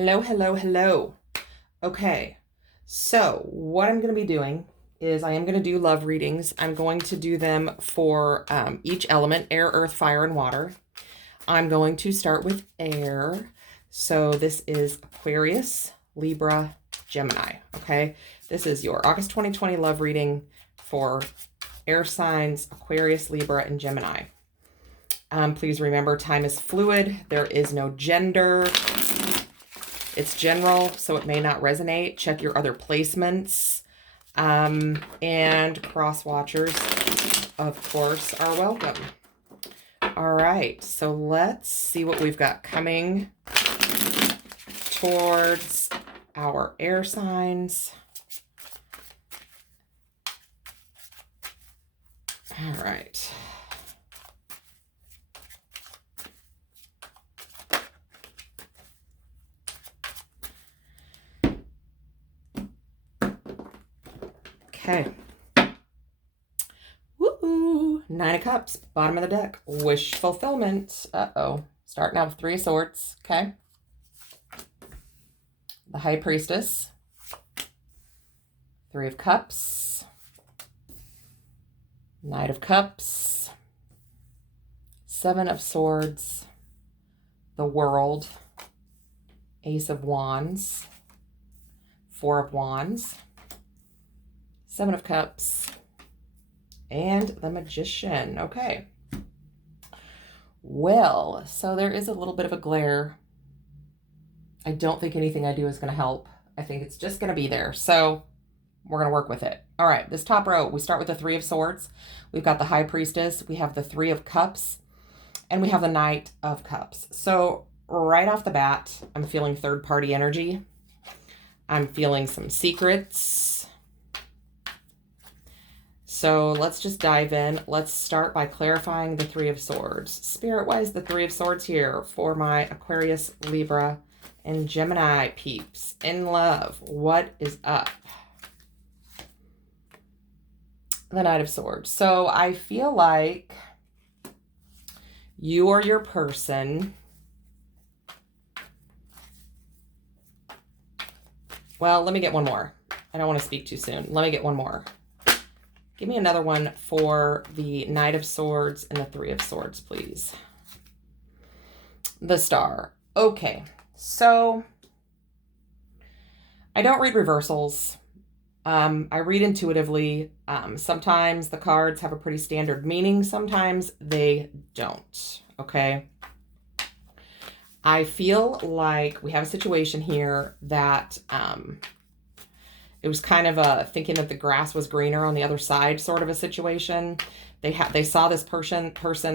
Hello, hello, hello. Okay, so what I'm going to be doing is I am going to do love readings. I'm going to do them for each element, air, earth, fire, and water. I'm going to start with air. So this is Aquarius, Libra, Gemini, okay? This is your August 2020 love reading for air signs, Aquarius, Libra, and Gemini. Please remember, time is fluid. There is no gender. It's general, so it may not resonate. Check your other placements. And cross watchers, of course, are welcome. All right, so let's see what we've got coming towards our air signs. All right. Okay. Woo-hoo. Nine of Cups, bottom of the deck. Wish fulfillment. Uh-oh. Starting out with Three of Swords. Okay. The High Priestess. Three of Cups. Knight of Cups. Seven of Swords. The World. Ace of Wands. Four of Wands. Seven of Cups, and the Magician. Okay. Well, so there is a little bit of a glare. I don't think anything I do is going to help. I think it's just going to be there. So we're going to work with it. All right, this top row, we start with the Three of Swords. We've got the High Priestess. We have the Three of Cups, and we have the Knight of Cups. So right off the bat, I'm feeling third-party energy. I'm feeling some secrets. So let's just dive in. Let's start by clarifying the Three of Swords. Spirit, why is the Three of Swords here for my Aquarius, Libra, and Gemini peeps in love? What is up? The Knight of Swords. So I feel like you or your person, well, let me get one more. I don't want to speak too soon. Let me get one more. Give me another one for the Knight of Swords and the Three of Swords, please. The Star. Okay, so I don't read reversals. I read intuitively. Sometimes the cards have a pretty standard meaning. Sometimes they don't, okay? I feel like we have a situation here that it was kind of a thinking that the grass was greener on the other side sort of a situation. They saw this person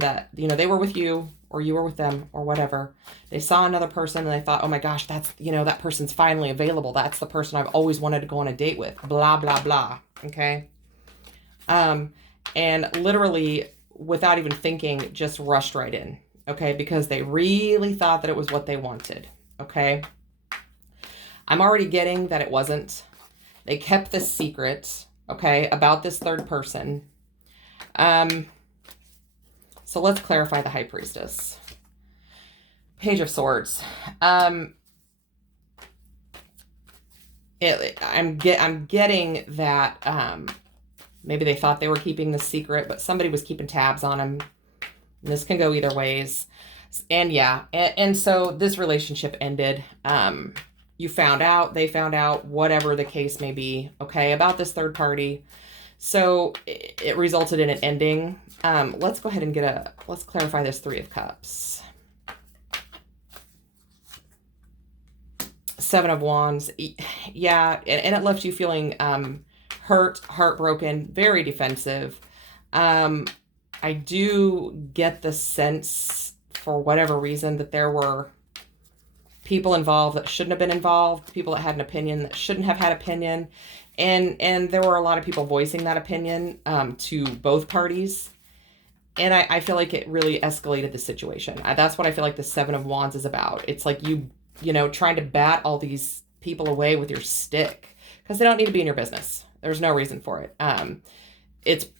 that, you know, they were with you or you were with them or whatever. They saw another person and they thought, oh my gosh, that's, you know, that person's finally available. That's the person I've always wanted to go on a date with. Blah, blah, blah. Okay. And literally without even thinking, just rushed right in. Okay. Because they really thought that it was what they wanted. Okay. I'm already getting that it wasn't. They kept this secret, okay, about this third person. So let's clarify the High Priestess. Page of Swords. I'm getting that maybe they thought they were keeping the secret, but somebody was keeping tabs on them. And this can go either ways. And yeah, and so this relationship ended. You found out, they found out, whatever the case may be, okay, about this third party. So it resulted in an ending. Let's go ahead and let's clarify this Three of Cups. Seven of Wands. Yeah, and it left you feeling hurt, heartbroken, very defensive. I do get the sense, for whatever reason, that there were people involved that shouldn't have been involved, people that had an opinion that shouldn't have had opinion. And there were a lot of people voicing that opinion to both parties. And I feel like it really escalated the situation. That's what I feel like the Seven of Wands is about. It's like you know, trying to bat all these people away with your stick because they don't need to be in your business. There's no reason for it.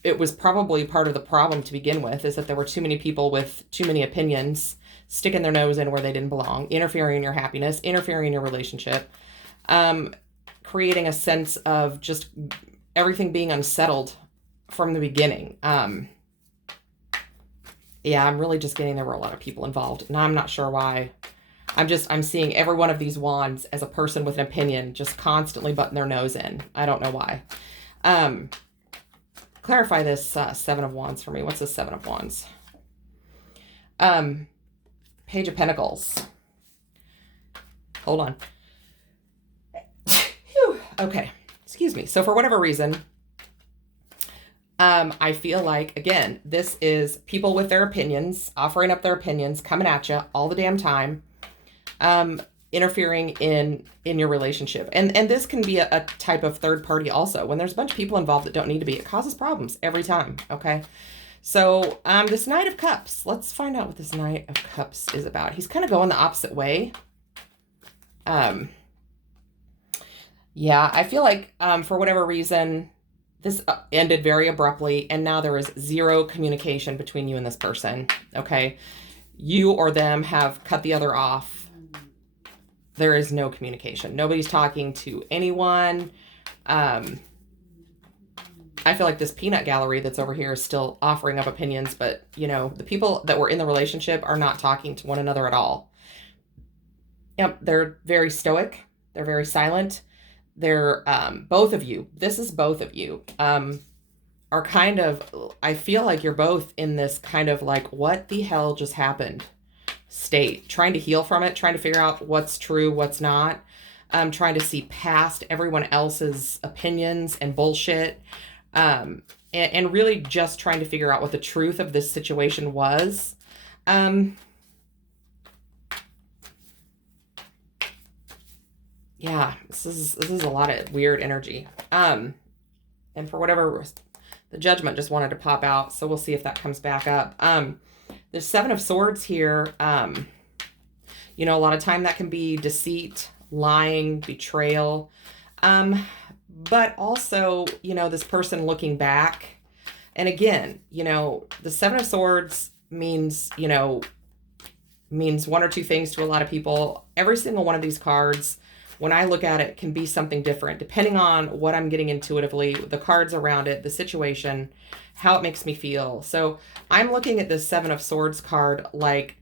It was probably part of the problem to begin with, is that there were too many people with too many opinions sticking their nose in where they didn't belong, interfering in your happiness, interfering in your relationship, creating a sense of just everything being unsettled from the beginning. Yeah, I'm really just getting there were a lot of people involved, and I'm not sure why. I'm seeing every one of these wands as a person with an opinion, just constantly butting their nose in. I don't know why. Clarify this Seven of Wands for me. What's the Seven of Wands? Page of Pentacles. Hold on. Okay, excuse me. So for whatever reason, I feel like, again, this is people with their opinions, offering up their opinions, coming at you all the damn time, interfering in your relationship. And this can be a type of third party also. When there's a bunch of people involved that don't need to be, it causes problems every time, okay? So this Knight of Cups, let's find out what this Knight of Cups is about. He's kind of going the opposite way. Yeah, I feel like for whatever reason, this ended very abruptly, and now there is zero communication between you and this person, okay? You or them have cut the other off. There is no communication. Nobody's talking to anyone. I feel like this peanut gallery that's over here is still offering up opinions, but, you know, the people that were in the relationship are not talking to one another at all. Yep, they're very stoic. They're very silent. They're, both of you, this is both of you, are kind of, I feel like you're both in this kind of like, what the hell just happened state, trying to heal from it, trying to figure out what's true, what's not, trying to see past everyone else's opinions and bullshit, and really just trying to figure out what the truth of this situation was. Yeah, this is a lot of weird energy. And for whatever, the Judgment just wanted to pop out, so we'll see if that comes back up. The Seven of Swords here, you know, a lot of time that can be deceit, lying, betrayal. But also, you know, this person looking back. And again, you know, the Seven of Swords means, you know, means one or two things to a lot of people. Every single one of these cards, when I look at it, can be something different depending on what I'm getting intuitively, the cards around it, the situation, how it makes me feel. So I'm looking at this Seven of Swords card like,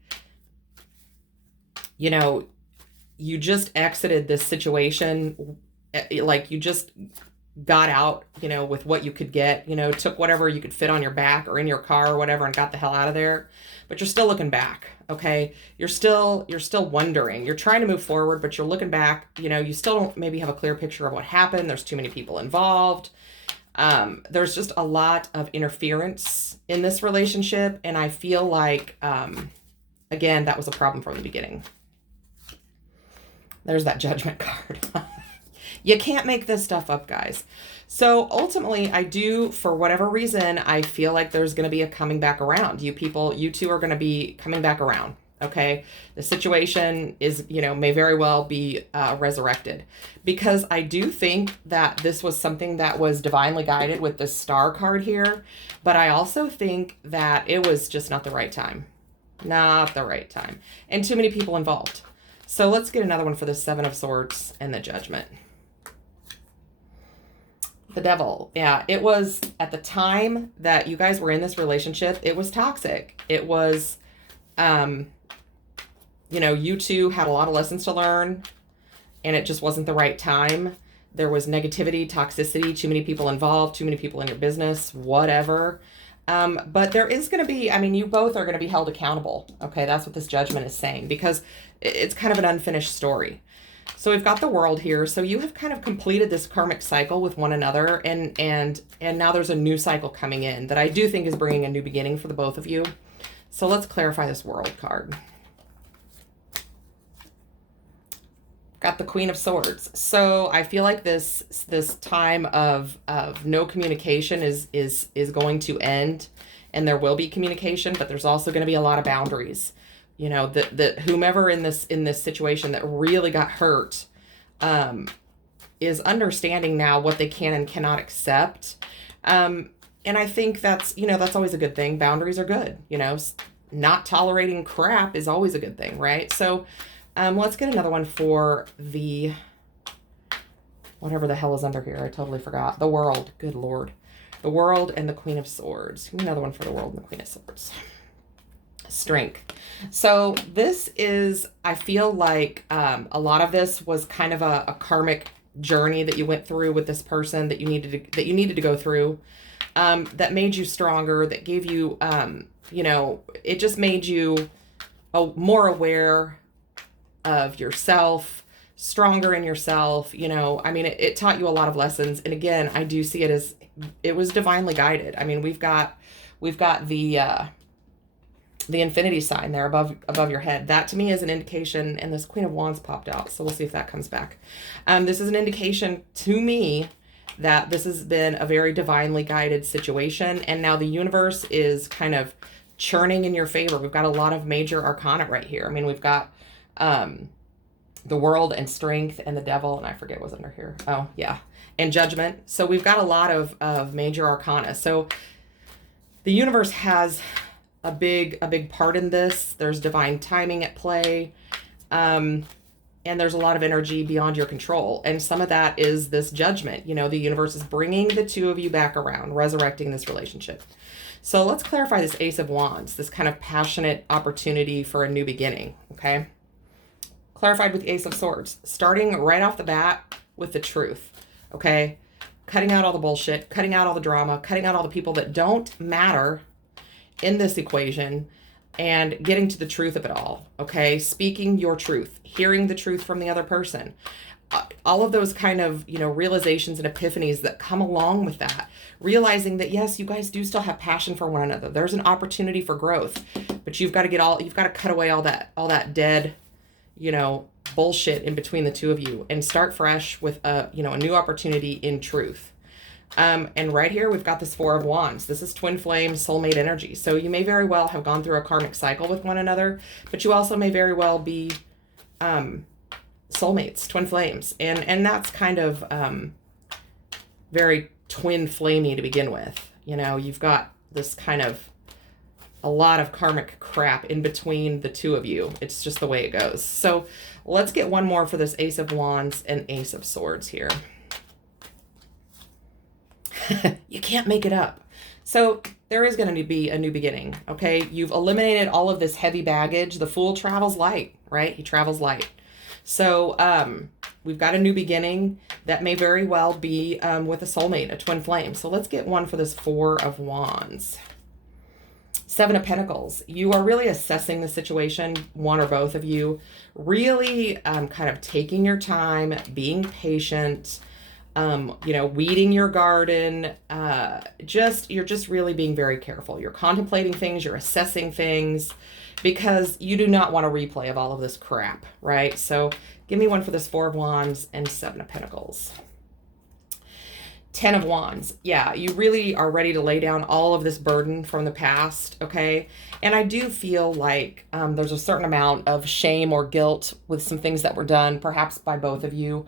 you know, you just exited this situation, like you just got out, you know, with what you could get, you know, took whatever you could fit on your back or in your car or whatever and got the hell out of there. But you're still looking back, okay? You're still wondering. You're trying to move forward, but you're looking back. You know, you still don't maybe have a clear picture of what happened. There's too many people involved. There's just a lot of interference in this relationship, and I feel like, again, that was a problem from the beginning. There's that Judgment card. You can't make this stuff up, guys. So ultimately, I do, for whatever reason, I feel like there's going to be a coming back around. You people, you two are going to be coming back around, okay? The situation is, you know, may very well be resurrected. Because I do think that this was something that was divinely guided with the Star card here. But I also think that it was just not the right time. Not the right time. And too many people involved. So let's get another one for the Seven of Swords and the Judgment. The Devil. Yeah, it was at the time that you guys were in this relationship, it was toxic. It was, you know, you two had a lot of lessons to learn and it just wasn't the right time. There was negativity, toxicity, too many people involved, too many people in your business, whatever. But there is going to be, I mean, you both are going to be held accountable. Okay, that's what this Judgment is saying, because it's kind of an unfinished story. So we've got the World here. So you have kind of completed this karmic cycle with one another, and now there's a new cycle coming in that I do think is bringing a new beginning for the both of you. So let's clarify this World card. Got the Queen of Swords. So I feel like this time of no communication is going to end, and there will be communication, but there's also going to be a lot of boundaries. You know, that whomever in this situation that really got hurt is understanding now what they can and cannot accept. And I think that's, you know, that's always a good thing. Boundaries are good, you know, not tolerating crap is always a good thing, right? So let's get another one for the, whatever the hell is under here. I totally forgot. The World. Good Lord. The World and the Queen of Swords. Give me another one for the World and the Queen of Swords. Strength. So this is, I feel like a lot of this was kind of a karmic journey that you went through with this person that you needed to go through, that made you stronger, that gave you, you know, it just made you more aware of yourself, stronger in yourself. You know, I mean, it taught you a lot of lessons. And again, I do see it as, it was divinely guided. I mean, we've got the infinity sign there above your head. That to me is an indication, and this Queen of Wands popped out, so we'll see if that comes back. This is an indication to me that this has been a very divinely guided situation, and now the universe is kind of churning in your favor. We've got a lot of major arcana right here. I mean, we've got the World and Strength and the Devil, and I forget what's under here. Oh, yeah. And Judgment. So we've got a lot of major arcana. So the universe has a big part in this. There's divine timing at play. And there's a lot of energy beyond your control. And some of that is this judgment. You know, the universe is bringing the two of you back around, resurrecting this relationship. So let's clarify this Ace of Wands, this kind of passionate opportunity for a new beginning, okay? Clarified with the Ace of Swords, starting right off the bat with the truth, okay? Cutting out all the bullshit, cutting out all the drama, cutting out all the people that don't matter in this equation, and getting to the truth of it all, okay? Speaking your truth, hearing the truth from the other person. All of those kind of, you know, realizations and epiphanies that come along with that. Realizing that, yes, you guys do still have passion for one another. There's an opportunity for growth, but you've got to cut away all that dead, you know, bullshit in between the two of you and start fresh with a new opportunity in truth. And right here, we've got this Four of Wands. This is twin flame soulmate energy. So you may very well have gone through a karmic cycle with one another, but you also may very well be soulmates, twin flames. And that's kind of very twin flamey to begin with. You know, you've got this kind of a lot of karmic crap in between the two of you. It's just the way it goes. So let's get one more for this Ace of Wands and Ace of Swords here. You can't make it up. So there is going to be a new beginning, okay? You've eliminated all of this heavy baggage. The Fool travels light, right? He travels light. So we've got a new beginning that may very well be with a soulmate, a twin flame. So let's get one for this Four of Wands. Seven of Pentacles. You are really assessing the situation, one or both of you. Really kind of taking your time, being patient, you know, weeding your garden, you're just really being very careful. You're contemplating things, you're assessing things, because you do not want a replay of all of this crap, right? So give me one for this Four of Wands and Seven of Pentacles. 10 of Wands. Yeah, you really are ready to lay down all of this burden from the past, okay? And I do feel like there's a certain amount of shame or guilt with some things that were done, perhaps by both of you.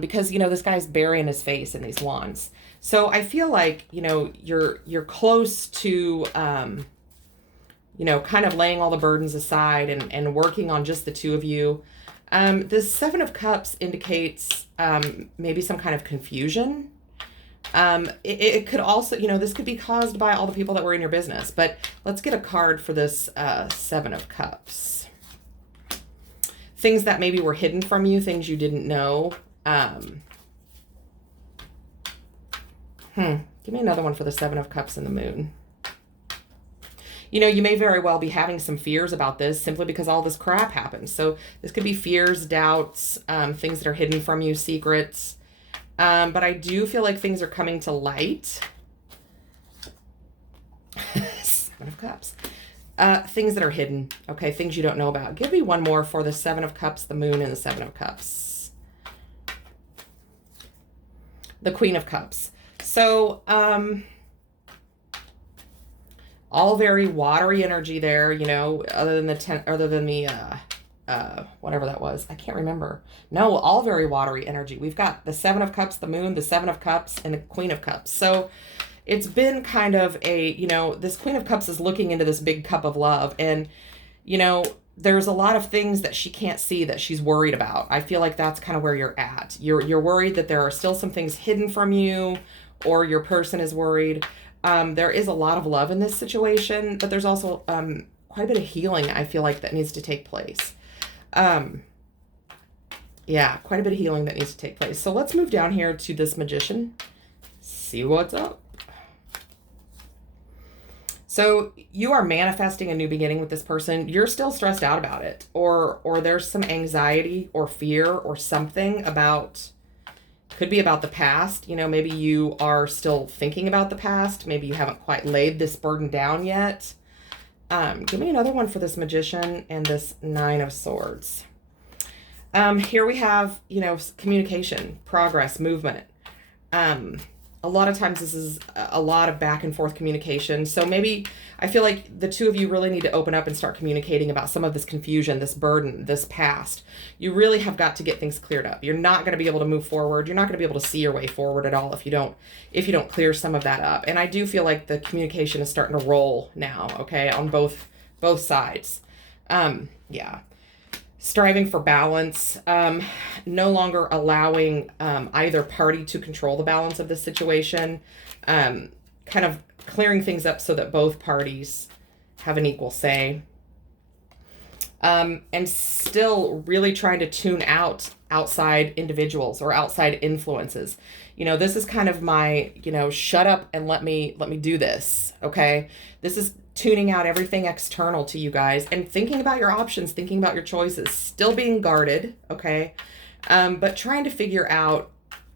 Because, you know, this guy's burying his face in these wands. So I feel like, you know, you're close to, you know, kind of laying all the burdens aside and working on just the two of you. This Seven of Cups indicates maybe some kind of confusion. It could also, you know, this could be caused by all the people that were in your business. But let's get a card for this Seven of Cups. Things that maybe were hidden from you, things you didn't know. Give me another one for the Seven of Cups and the Moon. You know, you may very well be having some fears about this simply because all this crap happens. So this could be fears, doubts, things that are hidden from you, secrets. But I do feel like things are coming to light. Seven of Cups. Things that are hidden. Okay, things you don't know about. Give me one more for the Seven of Cups, the Moon, and the Seven of Cups. The Queen of Cups. So, all very watery energy there, you know, other than the whatever that was. I can't remember. No, all very watery energy. We've got the Seven of Cups, the Moon, the Seven of Cups, and the Queen of Cups. So it's been kind of a, this Queen of Cups is looking into this big cup of love, and, there's a lot of things that she can't see that she's worried about. I feel like that's kind of where you're at. You're worried that there are still some things hidden from you, or your person is worried. There is a lot of love in this situation, but there's also quite a bit of healing, I feel like, that needs to take place. Yeah, quite a bit of healing that needs to take place. So let's move down here to this Magician. See what's up. So you are manifesting a new beginning with this person. You're still stressed out about it, or there's some anxiety or fear or something about, could be about the past. Maybe you are still thinking about the past. Maybe you haven't quite laid this burden down yet. Give me another one for this Magician and this Nine of Swords. Here we have, communication, progress, movement. A lot of times this is a lot of back and forth communication. So maybe I feel like the two of you really need to open up and start communicating about some of this confusion, this burden, this past. You really have got to get things cleared up. You're not going to be able to move forward. You're not going to be able to see your way forward at all if you don't clear some of that up. And I do feel like the communication is starting to roll now, okay, on both sides. Yeah. Striving for balance, no longer allowing either party to control the balance of the situation, kind of clearing things up so that both parties have an equal say, and still really trying to tune out outside individuals or outside influences. This is kind of my, shut up and let me do this, okay? This is tuning out everything external to you guys and thinking about your options, thinking about your choices, still being guarded, okay? But trying to figure out,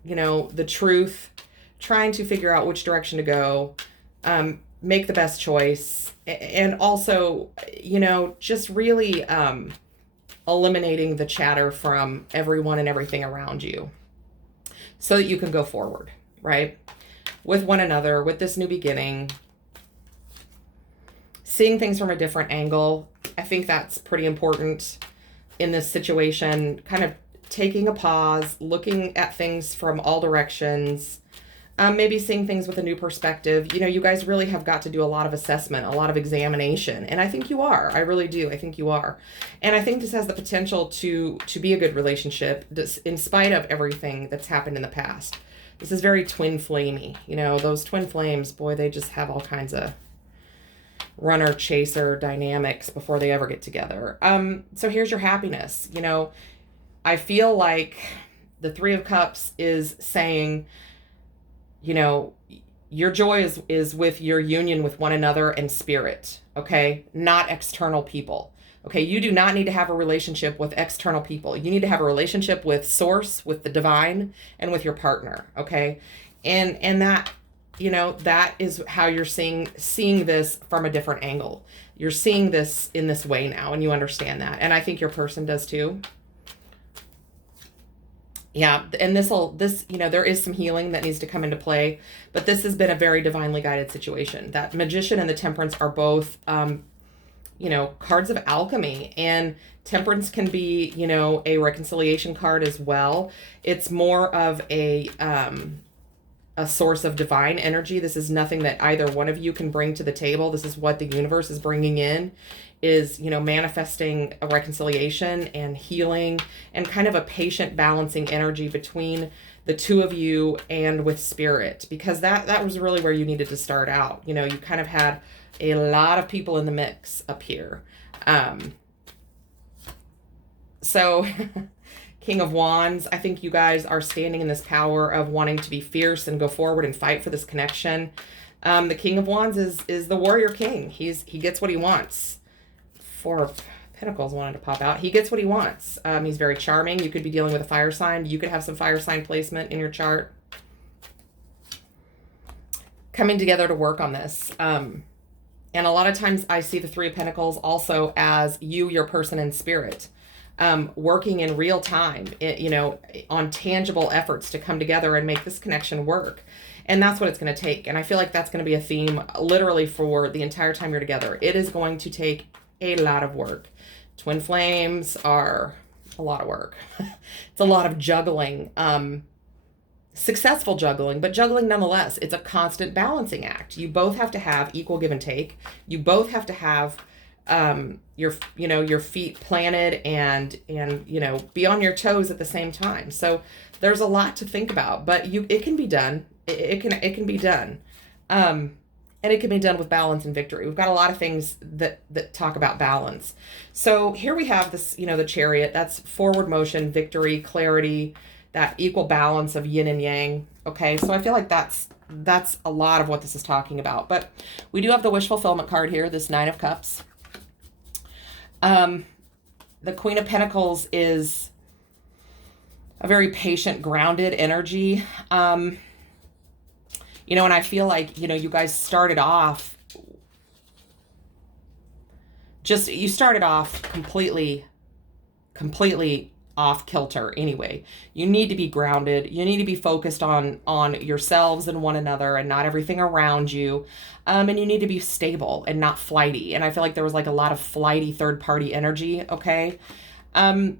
the truth, trying to figure out which direction to go, make the best choice, and also, just really eliminating the chatter from everyone and everything around you so that you can go forward, right? With one another, with this new beginning, seeing things from a different angle. I think that's pretty important in this situation. Kind of taking a pause, looking at things from all directions, maybe seeing things with a new perspective. You guys really have got to do a lot of assessment, a lot of examination. And I think you are. I really do. I think you are. And I think this has the potential to be a good relationship in spite of everything that's happened in the past. This is very twin flamey. Those twin flames, boy, they just have all kinds of runner chaser dynamics before they ever get together. So here's your happiness. I feel like the Three of Cups is saying, your joy is with your union with one another and spirit, okay? Not external people. Okay, you do not need to have a relationship with external people. You need to have a relationship with source, with the divine, and with your partner, okay? And that, that is how you're seeing this from a different angle. You're seeing this in this way now, and you understand that. And I think your person does too. Yeah, and there is some healing that needs to come into play, but this has been a very divinely guided situation. That Magician and the Temperance are both, cards of alchemy, and Temperance can be, a reconciliation card as well. It's more of a source of divine energy. This is nothing that either one of you can bring to the table. This is what the universe is bringing in, is, manifesting a reconciliation and healing and kind of a patient balancing energy between the two of you and with spirit, because that was really where you needed to start out. You kind of had a lot of people in the mix up here. So King of Wands, I think you guys are standing in this power of wanting to be fierce and go forward and fight for this connection. The King of Wands is the warrior king. He gets what he wants. Four of Pentacles wanted to pop out. He gets what he wants. He's very charming. You could be dealing with a fire sign. You could have some fire sign placement in your chart. Coming together to work on this. And a lot of times I see the Three of Pentacles also as you, your person, and spirit. Working in real time, on tangible efforts to come together and make this connection work. And that's what it's going to take. And I feel like that's going to be a theme literally for the entire time you're together. It is going to take a lot of work. Twin flames are a lot of work. It's a lot of juggling. successful juggling, but juggling nonetheless. It's a constant balancing act. You both have to have equal give and take. You both have to have your feet planted and be on your toes at the same time. So there's a lot to think about, but it can be done. It can be done. And it can be done with balance and victory. We've got a lot of things that talk about balance. So here we have this, the Chariot. That's forward motion, victory, clarity, that equal balance of yin and yang. Okay, so I feel like that's a lot of what this is talking about. But we do have the wish fulfillment card here, this Nine of Cups. The Queen of Pentacles is a very patient, grounded energy. And I feel like, you guys started off completely off kilter anyway. You need to be grounded. You need to be focused on yourselves and one another and not everything around you. And you need to be stable and not flighty. And I feel like there was like a lot of flighty third party energy. Okay. You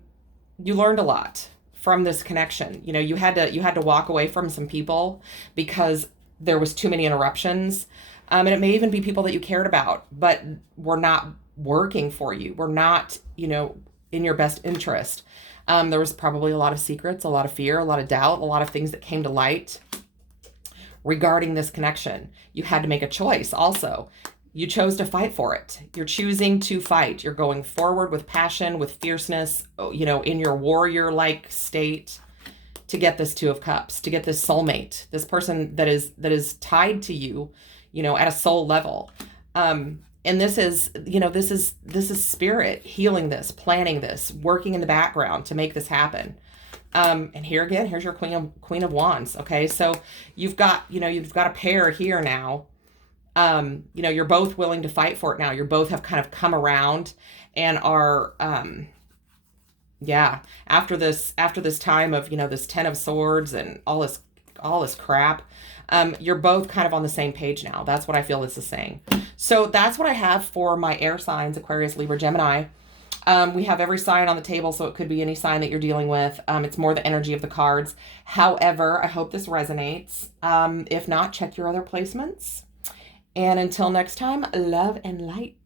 learned a lot from this connection. You had to walk away from some people because there was too many interruptions. And it may even be people that you cared about, but were not working for you. Were not, in your best interest. There was probably a lot of secrets, a lot of fear, a lot of doubt, a lot of things that came to light regarding this connection. You had to make a choice also. You chose to fight for it. You're choosing to fight. You're going forward with passion, with fierceness, in your warrior-like state to get this Two of Cups, to get this soulmate, this person that is tied to you, at a soul level. And this is spirit healing this, planning this, working in the background to make this happen. And here again, here's your Queen of Wands. Okay. So you've got a pair here now. You're both willing to fight for it now. You both have kind of come around and are, after this time of, this Ten of Swords and all this crap, you're both kind of on the same page now. That's what I feel this is saying. So that's what I have for my air signs, Aquarius, Libra, Gemini. We have every sign on the table, so it could be any sign that you're dealing with. It's more the energy of the cards. However, I hope this resonates. If not, check your other placements. And until next time, love and light.